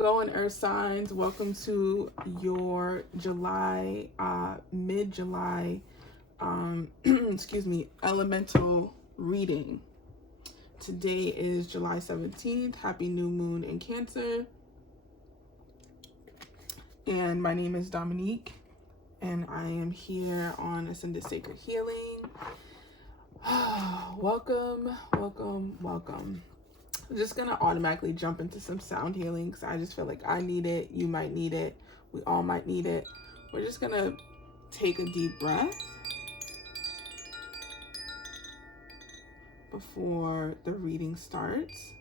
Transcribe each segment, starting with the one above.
Going earth signs, welcome to your July, mid-July, excuse me, elemental reading. Today is July 17th. Happy new moon in Cancer. And my name is Dominique, and I am here on Ascended Sacred Healing. Welcome, welcome, welcome. I'm just gonna automatically jump into some sound healing because I just feel like I need it, you might need it, we all might need it. We're just gonna take a deep breath before the reading starts.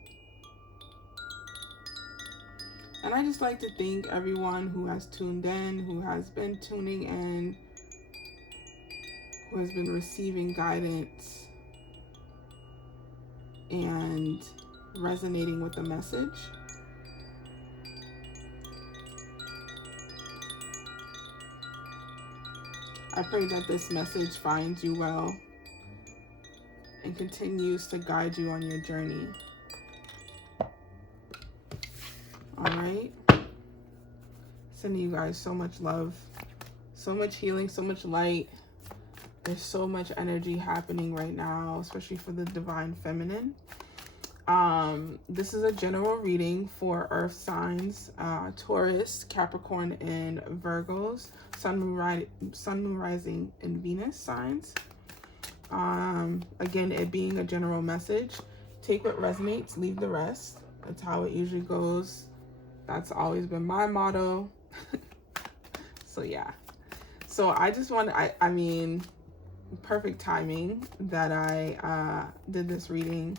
And I just like to thank everyone who has tuned in, who has been tuning in, who has been receiving guidance and resonating with the message. I pray that this message finds you well and continues to guide you on your journey. All right. Sending you guys so much love, so much healing, so much light. There's so much energy happening right now, especially for the divine feminine. This is a general reading for earth signs, Taurus, Capricorn, and Virgos, sun, moon, rising, and Venus signs. Again, it being a general message, take what resonates, leave the rest. That's how it usually goes. That's always been my motto. So yeah. So I just want to, I mean, perfect timing that I did this reading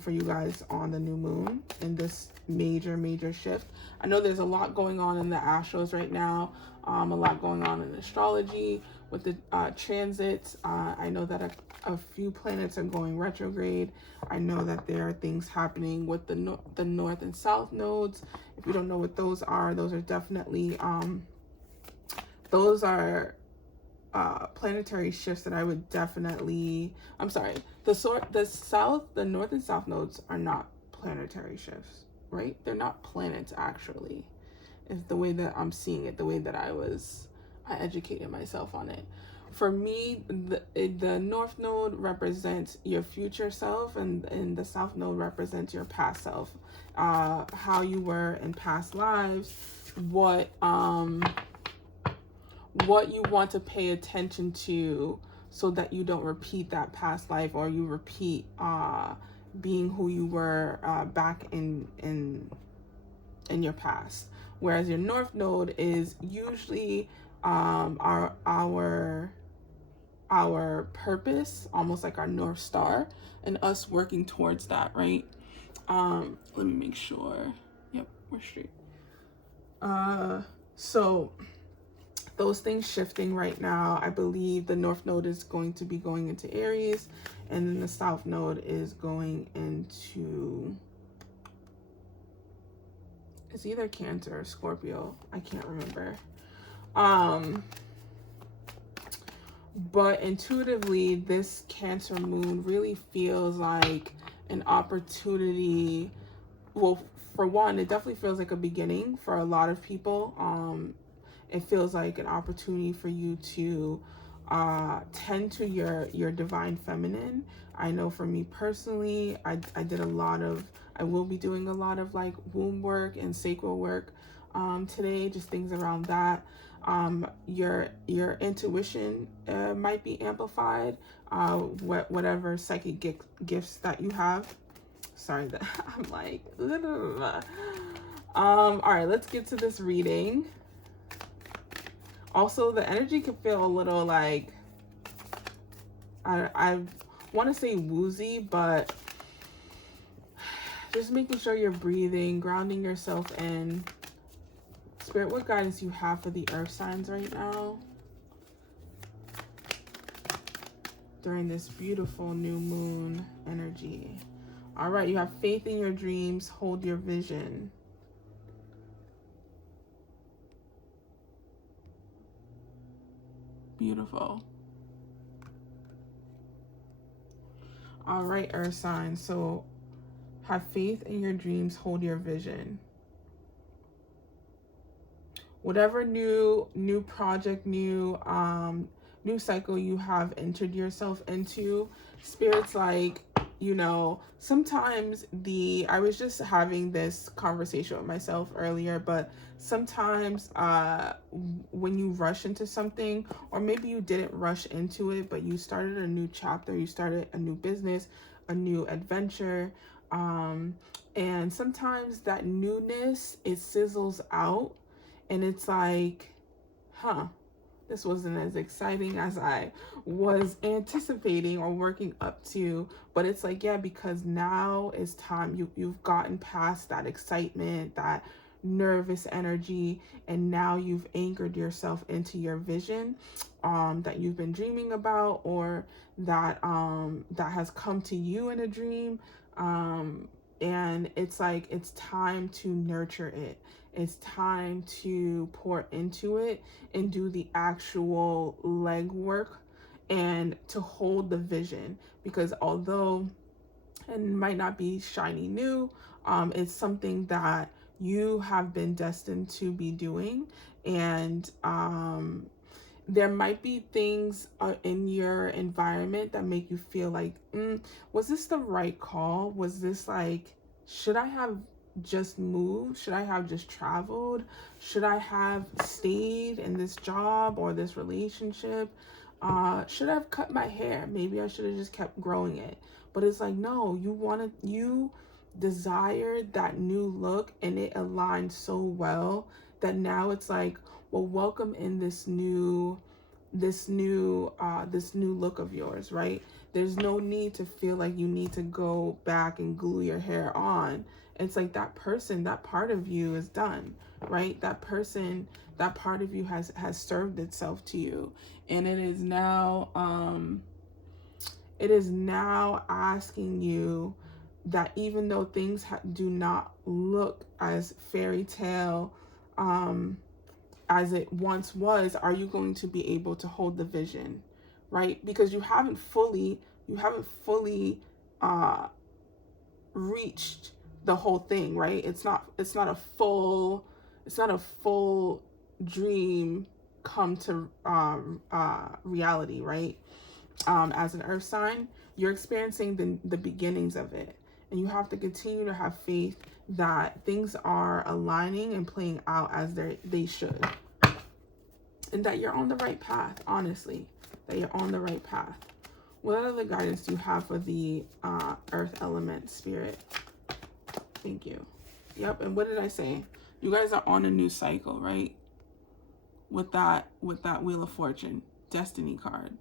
for you guys on the new moon in this major shift. I know there's a lot going on in the astros right now, a lot going on in astrology with the transits. I know that a few planets are going retrograde. I know that there are things happening with the north and south nodes. If you don't know what those are definitely those are planetary shifts that I would definitely, I'm sorry, the north and south nodes are not planetary shifts, right? They're not planets actually, is the way that I'm seeing it, the way that I educated myself on it. For me, the north node represents your future self, and the south node represents your past self, how you were in past lives, what you want to pay attention to so that you don't repeat that past life, or you repeat being who you were back in your past. Whereas your north node is usually our purpose, almost like our North Star, and us working towards that, right? Let me make sure. Yep, we're straight. So those things shifting right now. I believe the North Node is going to be going into Aries, and then the South Node is going into, it's either Cancer or Scorpio. I can't remember. But intuitively, this Cancer moon really feels like an opportunity. Well, for one, it definitely feels like a beginning for a lot of people. It feels like an opportunity for you to tend to your divine feminine. I know for me personally, I will be doing a lot of like womb work and sacral work today, just things around that. Your intuition might be amplified, whatever psychic gifts that you have. Sorry that I'm like, all right, let's get to this reading. Also, the energy can feel a little like, I want to say woozy, but just making sure you're breathing, grounding yourself in. Spirit, what guidance you have for the earth signs right now during this beautiful new moon energy? All right, you have faith in your dreams, hold your vision. Beautiful. All right, earth signs. So have faith in your dreams, hold your vision. whatever new project, new cycle you have entered yourself into, Spirit's like, you know, sometimes I was just having this conversation with myself earlier, but sometimes when you rush into something, or maybe you didn't rush into it, but you started a new chapter, you started a new business, a new adventure, and sometimes that newness, it sizzles out, and it's like, this wasn't as exciting as I was anticipating or working up to. But it's like, yeah, because now it's time. You've gotten past that excitement, that nervous energy, and now you've anchored yourself into your vision that you've been dreaming about, or that has come to you in a dream. And it's like, it's time to nurture it. It's time to pour into it and do the actual legwork and to hold the vision. Because although it might not be shiny new, it's something that you have been destined to be doing. And there might be things in your environment that make you feel like, was this the right call? Was this like, should I have just moved? Should I have just traveled? Should I have stayed in this job or this relationship? Should I have cut my hair? Maybe I should have just kept growing it. But it's like, no, you desired that new look, and it aligned so well that now it's like, well, welcome in this new look of yours, right? There's no need to feel like you need to go back and glue your hair on. It's like that part of you is done, right? That part of you has served itself to you, and it is now asking you that even though things do not look as fairy tale as it once was, are you going to be able to hold the vision, right? Because you haven't fully reached the whole thing, right? It's not a full dream come to reality, right? As an earth sign, you're experiencing the beginnings of it, and you have to continue to have faith that things are aligning and playing out as they should, and that you're on the right path. Honestly, that you're on the right path. What other guidance do you have for the earth element, Spirit? Thank you. Yep. And what did I say? You guys are on a new cycle, right? With that Wheel of Fortune, Destiny card.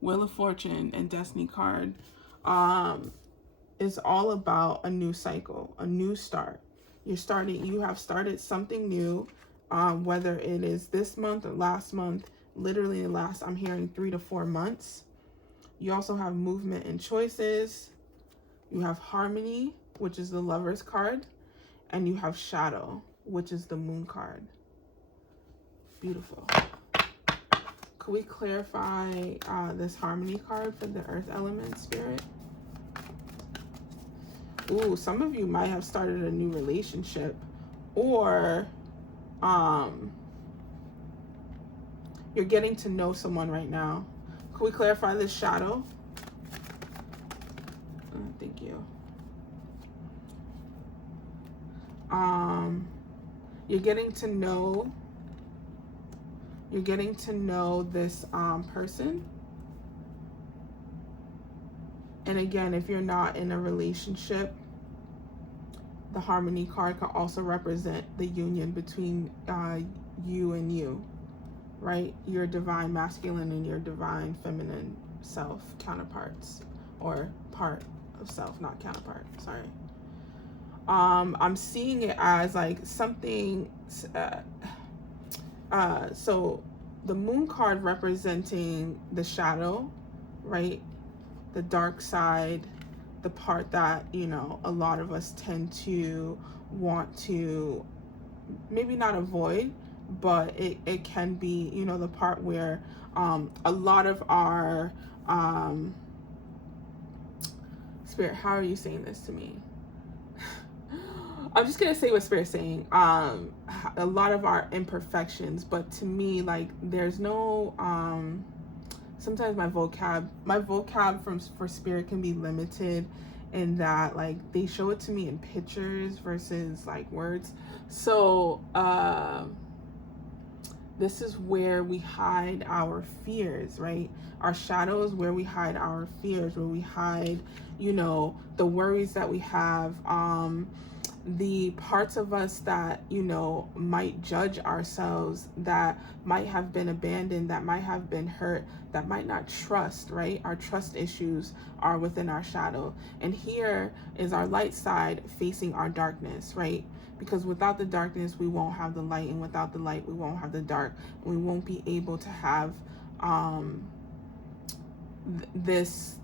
Wheel of Fortune and Destiny card is all about a new cycle, a new start. You have started something new, whether it is this month or last month, literally the last, I'm hearing 3 to 4 months. You also have movement and choices. You have harmony, which is the Lover's card, and you have shadow, which is the Moon card. Beautiful. Could we clarify this harmony card for the earth element, Spirit? Ooh, some of you might have started a new relationship, or you're getting to know someone right now. Could we clarify this shadow? Thank you. You're getting to know this person. And again, if you're not in a relationship, the harmony card could also represent the union between you and you, right? Your divine masculine and your divine feminine self counterparts, or part of self, not counterpart, sorry. I'm seeing it as like something, so the Moon card representing the shadow, right? The dark side, the part that, you know, a lot of us tend to want to maybe not avoid, but it can be, you know, the part where a lot of our Spirit, how are you saying this to me? I'm just gonna say what Spirit's saying. A lot of our imperfections, but to me, like, there's no sometimes my vocab for Spirit can be limited in that, like, they show it to me in pictures versus like words. So this is where we hide our fears, right? Our shadow is where we hide our fears, where we hide, you know, the worries that we have, the parts of us that, you know, might judge ourselves, that might have been abandoned, that might have been hurt, that might not trust, right? Our trust issues are within our shadow. And here is our light side facing our darkness, right? Because without the darkness, we won't have the light, and without the light, we won't have the dark. We won't be able to have this,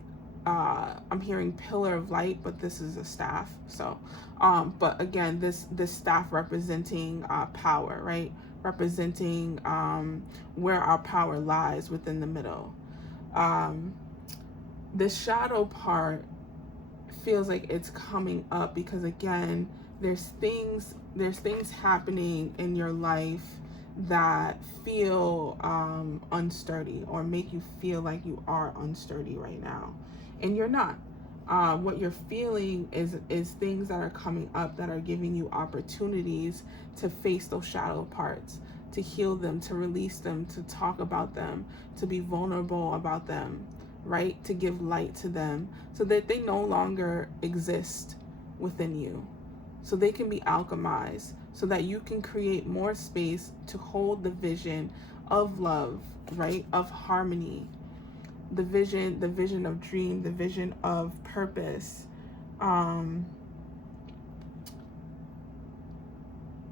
I'm hearing pillar of light, but this is a staff. So, but again, this staff representing power, right? Representing where our power lies within the middle. The shadow part feels like it's coming up because, again, there's things happening in your life that feel unsturdy, or make you feel like you are unsturdy right now, and you're not. What you're feeling is things that are coming up that are giving you opportunities to face those shadow parts, to heal them, to release them, to talk about them, to be vulnerable about them, right? To give light to them so that they no longer exist within you, so they can be alchemized, so that you can create more space to hold the vision of love, right? Of harmony, the vision of dream, the vision of purpose.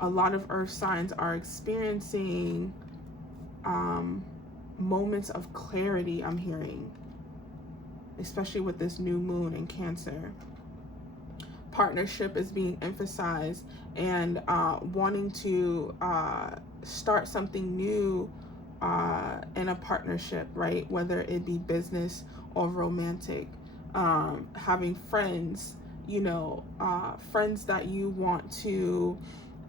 A lot of earth signs are experiencing moments of clarity, I'm hearing, especially with this new moon in Cancer. Partnership is being emphasized, and wanting to start something new in a partnership, right? Whether it be business or romantic. Having friends, you know, friends that you want to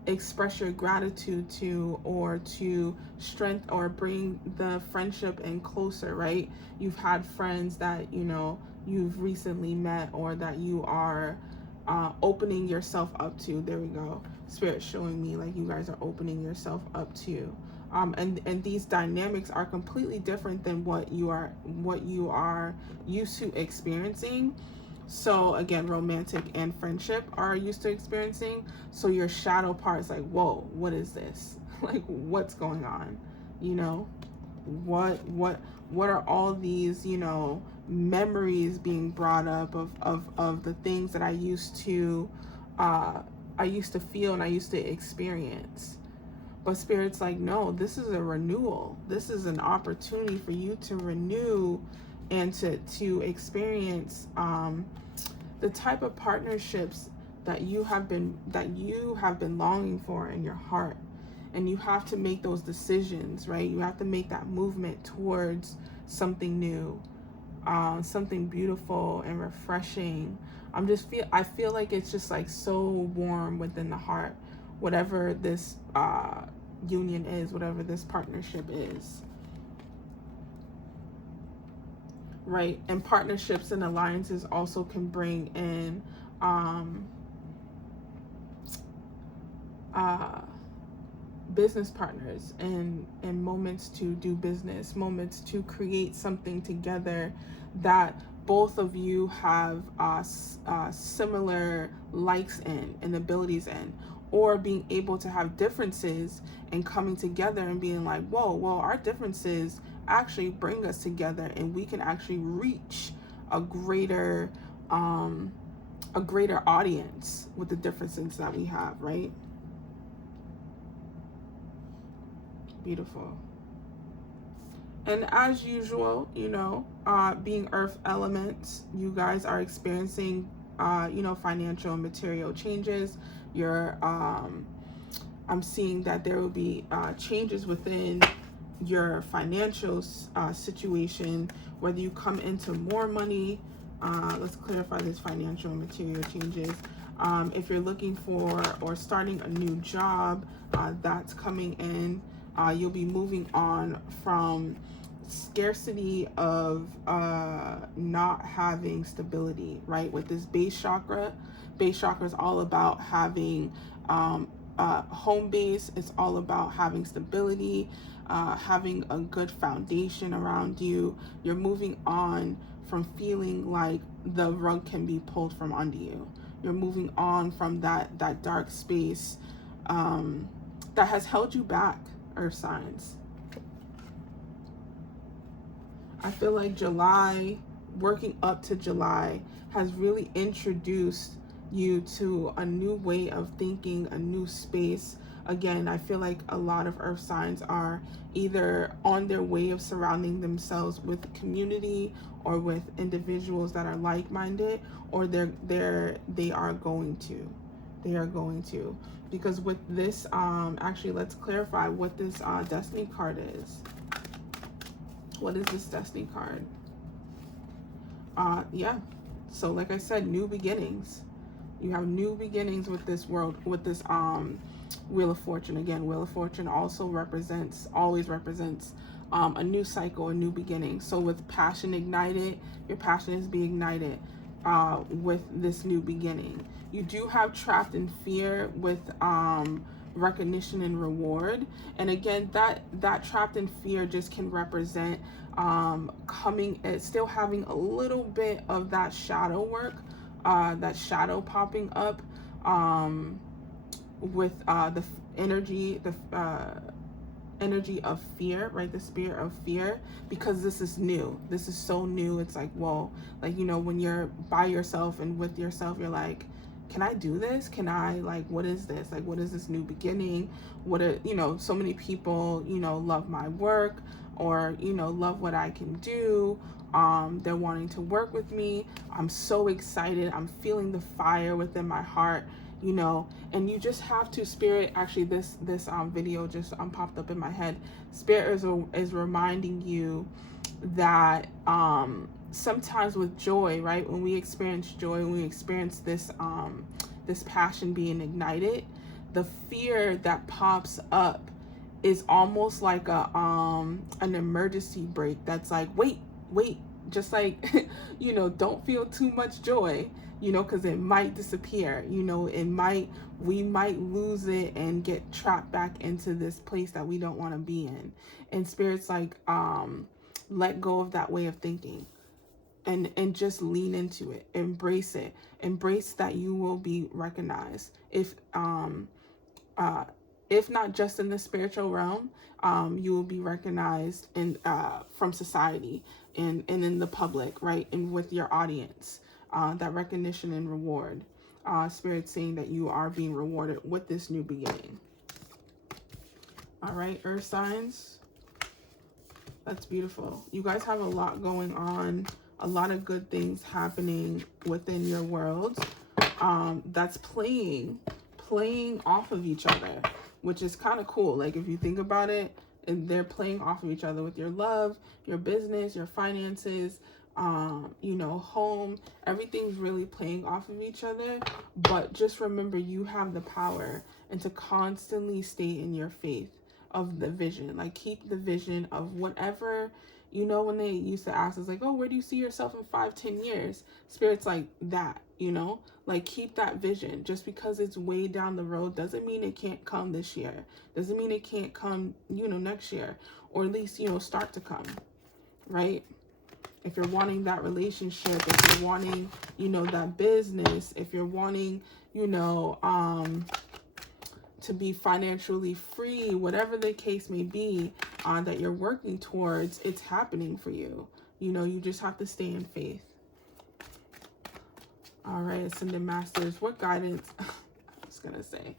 express your gratitude to, or to strengthen or bring the friendship in closer, right? You've had friends that, you know, you've recently met, or that you are opening yourself up to. There we go. Spirit showing me like you guys are opening yourself up to. And these dynamics are completely different than what you are used to experiencing. So again, romantic and friendship are used to experiencing. So your shadow part is like, whoa, what is this? Like, what's going on? You know, what are all these, you know, memories being brought up of the things that I used to feel and I used to experience. But Spirit's like, no, this is a renewal. This is an opportunity for you to renew and to experience the type of partnerships that you have been longing for in your heart. And you have to make those decisions, right? You have to make that movement towards something new, something beautiful and refreshing. I feel like it's just like so warm within the heart, whatever this union is, whatever this partnership is, right? And partnerships and alliances also can bring in business partners and moments to do business, moments to create something together that both of you have similar likes in and abilities in, or being able to have differences and coming together and being like, whoa, well, our differences actually bring us together, and we can actually reach a greater audience with the differences that we have, right? Beautiful. And as usual, you know, being earth elements, you guys are experiencing you know, financial and material changes. I'm seeing that there will be changes within your financial situation, whether you come into more money. Let's clarify this financial and material changes. If you're looking for or starting a new job, that's coming in. You'll be moving on from scarcity of not having stability, right? With this base chakra is all about having home base. It's all about having stability, having a good foundation around you. You're moving on from feeling like the rug can be pulled from under you. You're moving on from that dark space that has held you back, earth signs. I feel like July, working up to July, has really introduced you to a new way of thinking, a new space. Again, I feel like a lot of earth signs are either on their way of surrounding themselves with community or with individuals that are like-minded, or they are going to. Because with this, actually, let's clarify what this Destiny card is. What is this Destiny card? Yeah. So like I said, new beginnings. You have new beginnings with this world, with this Wheel of Fortune. Again, Wheel of Fortune also always represents a new cycle, a new beginning. So with passion ignited, your passion is being ignited with this new beginning. You do have trapped in fear with recognition and reward. And again, that trapped in fear just can represent still having a little bit of that shadow work, that shadow popping up with the energy of fear, right? The spirit of fear, because this is new. This is so new. It's like, whoa, like, you know, when you're by yourself and with yourself, you're like, can I do this? Can I, like, what is this? Like, what is this new beginning? What are, you know, so many people, you know, love my work, or, you know, love what I can do. They're wanting to work with me. I'm so excited. I'm feeling the fire within my heart, you know, and you just have to, Spirit, actually this video just popped up in my head. Spirit is reminding you that sometimes with joy, right, when we experience joy, when we experience this passion being ignited, the fear that pops up is almost like an emergency brake that's like, wait, just like, you know, don't feel too much joy, you know, because it might disappear, you know, we might lose it and get trapped back into this place that we don't want to be in. And Spirit's like, let go of that way of thinking and just lean into it. Embrace it. Embrace that you will be recognized. If not just in the spiritual realm, you will be recognized from society and in the public, right? And with your audience, that recognition and reward. Spirit saying that you are being rewarded with this new beginning. All right, earth signs. That's beautiful. You guys have a lot going on, a lot of good things happening within your world that's playing off of each other, which is kind of cool. Like, if you think about it, and they're playing off of each other with your love, your business, your finances, you know, home, everything's really playing off of each other. But just remember, you have the power, and to constantly stay in your faith of the vision. Like, keep the vision of whatever, you know, when they used to ask us, like, oh, where do you see yourself in 5-10 years? Spirit's like that, you know, like, keep that vision. Just because it's way down the road doesn't mean it can't come this year. Doesn't mean it can't come, you know, next year, or at least, you know, start to come, right? If you're wanting that relationship, if you're wanting, you know, that business, if you're wanting, you know, to be financially free, whatever the case may be, that you're working towards, it's happening for you. You know, you just have to stay in faith. All right, Ascended Masters, what guidance? I was gonna say,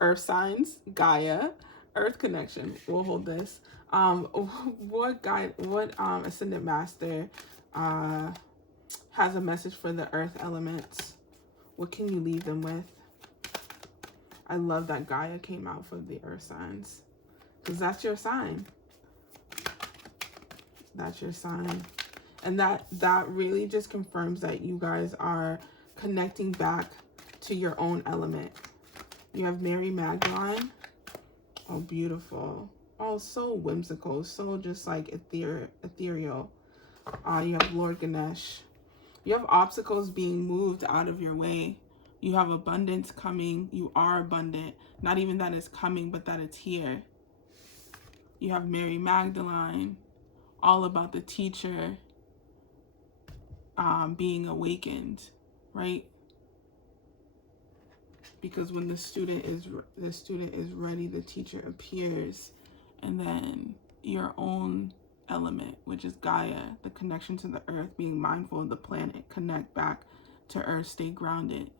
Earth signs, Gaia, Earth connection. We'll hold this. What Ascended Master has a message for the Earth elements? What can you leave them with? I love that Gaia came out for the earth signs, because that's your sign. That's your sign. And that really just confirms that you guys are connecting back to your own element. You have Mary Magdalene. Oh, beautiful. Oh, so whimsical, so just like ethereal. You have Lord Ganesh. You have obstacles being moved out of your way. You have abundance coming. You are abundant. Not even that it's coming, but that it's here. You have Mary Magdalene, all about the teacher being awakened, right? Because when the student is ready, the teacher appears. And then your own element, which is Gaia, the connection to the earth, being mindful of the planet, connect back to earth, stay grounded.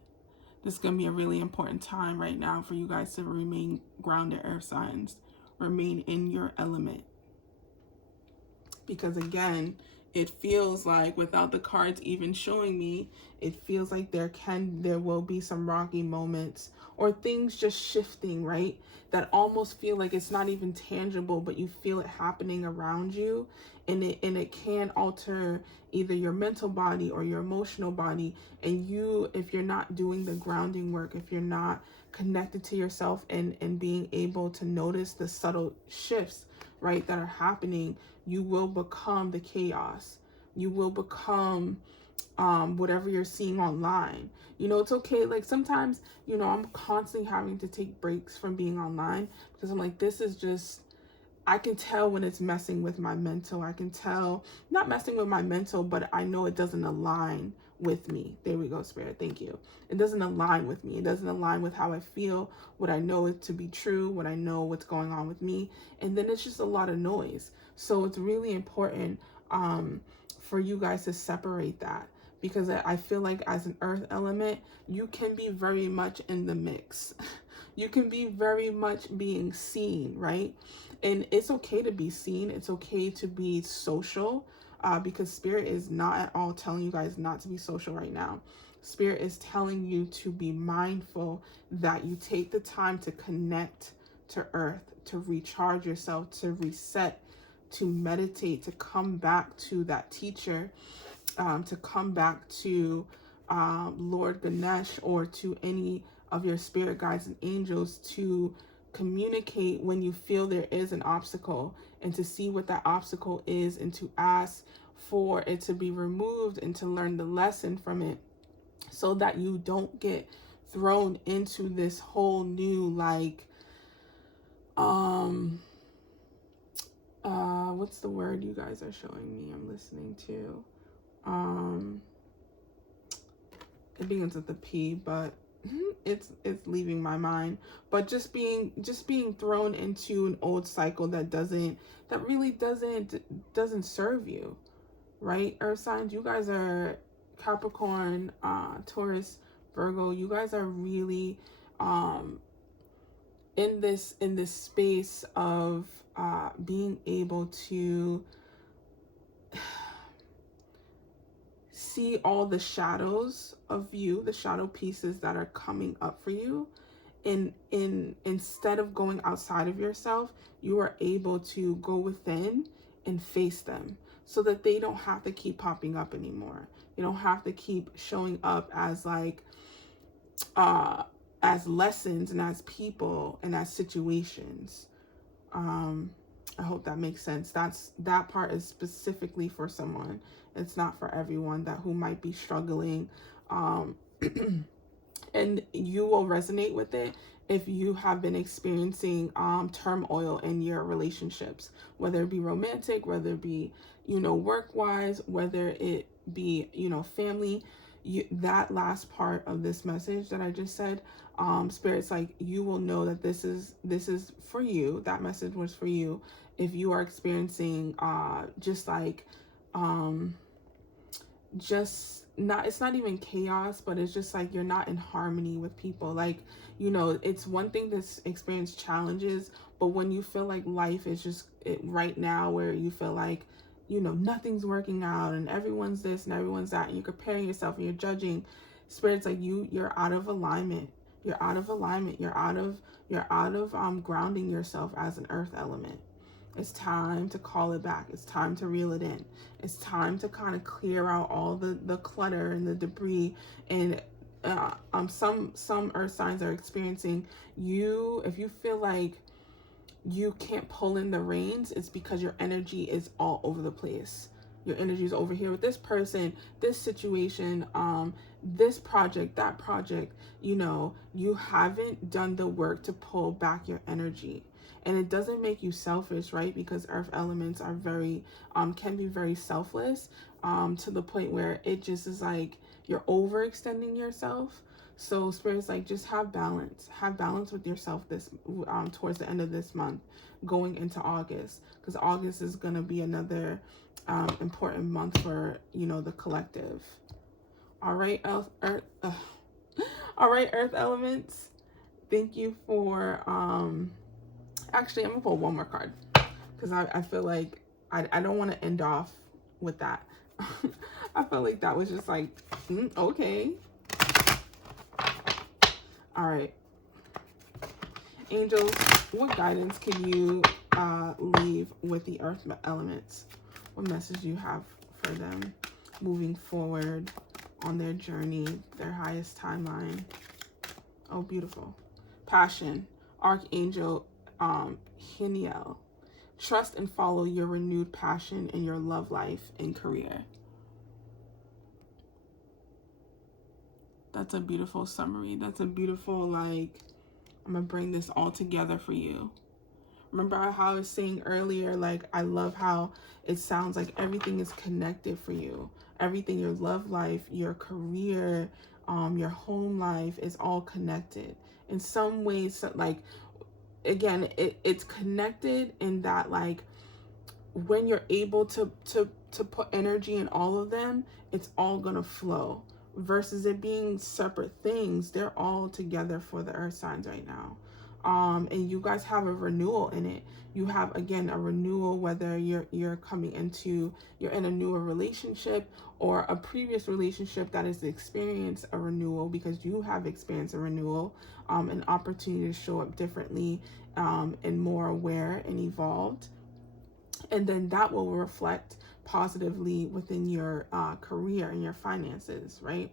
This is going to be a really important time right now for you guys to remain grounded, earth signs. Remain in your element. Because again, it feels like, without the cards even showing me, it feels like there will be some rocky moments or things just shifting, right? That almost feel like it's not even tangible, but you feel it happening around you, and it can alter either your mental body or your emotional body. And you, if you're not doing the grounding work, if you're not connected to yourself and being able to notice the subtle shifts, right, that are happening, you will become the chaos. You will become whatever you're seeing online. You know, it's okay. Like sometimes, you know, I'm constantly having to take breaks from being online because I'm like, this is just, I can tell when it's messing with my mental. I can tell, not messing with my mental, but I know it doesn't align with me. There we go, Spirit. Thank you. It doesn't align with me. It doesn't align with how I feel, what I know it to be true, what I know what's going on with me. And then it's just a lot of noise. So it's really important for you guys to separate that, because I feel like as an earth element, you can be very much in the mix. You can be very much being seen, right? And it's okay to be seen. It's okay to be social, because Spirit is not at all telling you guys not to be social right now. Spirit is telling you to be mindful that you take the time to connect to earth, to recharge yourself, to reset, to meditate, to come back to that teacher, to come back to Lord Ganesh, or to any of your spirit guides and angels, to communicate when you feel there is an obstacle, and to see what that obstacle is, and to ask for it to be removed, and to learn the lesson from it, so that you don't get thrown into this whole new, like, what's the word you guys are showing me I'm listening to? It begins with the P, but it's leaving my mind. But just being thrown into an old cycle that really doesn't serve you, right? Earth signs, you guys are Capricorn, Taurus, Virgo. You guys are really in this space of being able to see all the shadows of you, the shadow pieces that are coming up for you. Instead of going outside of yourself, you are able to go within and face them, so that they don't have to keep popping up anymore. You don't have to keep showing up as like as lessons and as people and as situations. I hope that makes sense. That part is specifically for someone. It's not for everyone who might be struggling. And you will resonate with it if you have been experiencing turmoil in your relationships, whether it be romantic, whether it be, work-wise, whether it be, family. That last part of this message that I just said, Spirit's like, you will know that this is for you. That message was for you if you are experiencing it's not even chaos, but it's just like you're not in harmony with people. Like, it's one thing to experience challenges, but when you feel like life is just right now, where you feel like, nothing's working out and everyone's this and everyone's that, and you're comparing yourself and you're judging, Spirit's like, you're out of alignment. You're out of alignment. You're out of grounding yourself as an earth element. It's time to call it back. It's time to reel it in. It's time to kind of clear out all the clutter and the debris, and some earth signs are experiencing, if you feel like you can't pull in the reins, it's because your energy is all over the place. Your energy is over here with this person, this situation, this project, that project. You know, you haven't done the work to pull back your energy. And it doesn't make you selfish, right? Because earth elements are very, can be very selfless, to the point where it just is like you're overextending yourself. So Spirit's like, just have balance with yourself this, towards the end of this month, going into August, because August is going to be another, important month for, you know, the collective. All right, earth elements. Thank you for, actually, I'm gonna pull one more card, because I feel like I don't want to end off with that. I feel like that was just like, okay. All right. Angels, what guidance can you leave with the earth elements? What message do you have for them moving forward on their journey, their highest timeline? Oh, beautiful. Passion, Archangel Hiniel. Trust and follow your renewed passion in your love life and career. That's a beautiful summary. That's a beautiful, like, I'm going to bring this all together for you. Remember how I was saying earlier, like, I love how it sounds like everything is connected for you. Everything, your love life, your career, your home life is all connected. In some ways, like, again, it's connected in that, like, when you're able to put energy in all of them, it's all going to flow. Versus it being separate things, they're all together for the earth signs right now. And you guys have a renewal in it. You have, again, a renewal, whether you're in a newer relationship or a previous relationship that has experienced a renewal, because you have experienced a renewal, an opportunity to show up differently, and more aware and evolved. And then that will reflect positively within your career and your finances, right?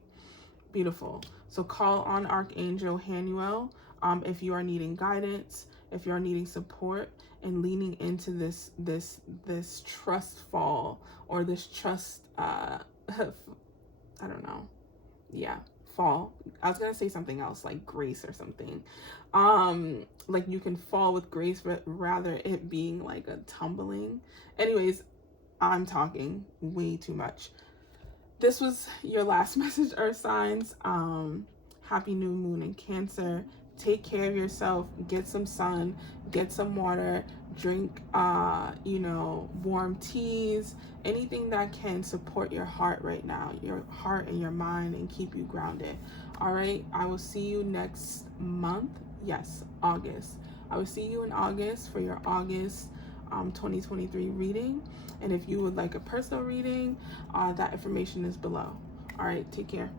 Beautiful. So call on Archangel Haniel if you are needing guidance, if you are needing support, and leaning into this trust fall, or this trust I don't know. Yeah, fall. I was gonna say something else, like grace or something. Like you can fall with grace, but rather it being like a tumbling. Anyways, I'm talking way too much. This was your last message, earth signs. Happy new moon in Cancer. Take care of yourself. Get some sun, get some water, drink warm teas, anything that can support your heart right now, your heart and your mind, and keep you grounded. All right, I will see you next month. Yes, August. I will see you in August for your August 2023 reading. And if you would like a personal reading, that information is below. All right, take care.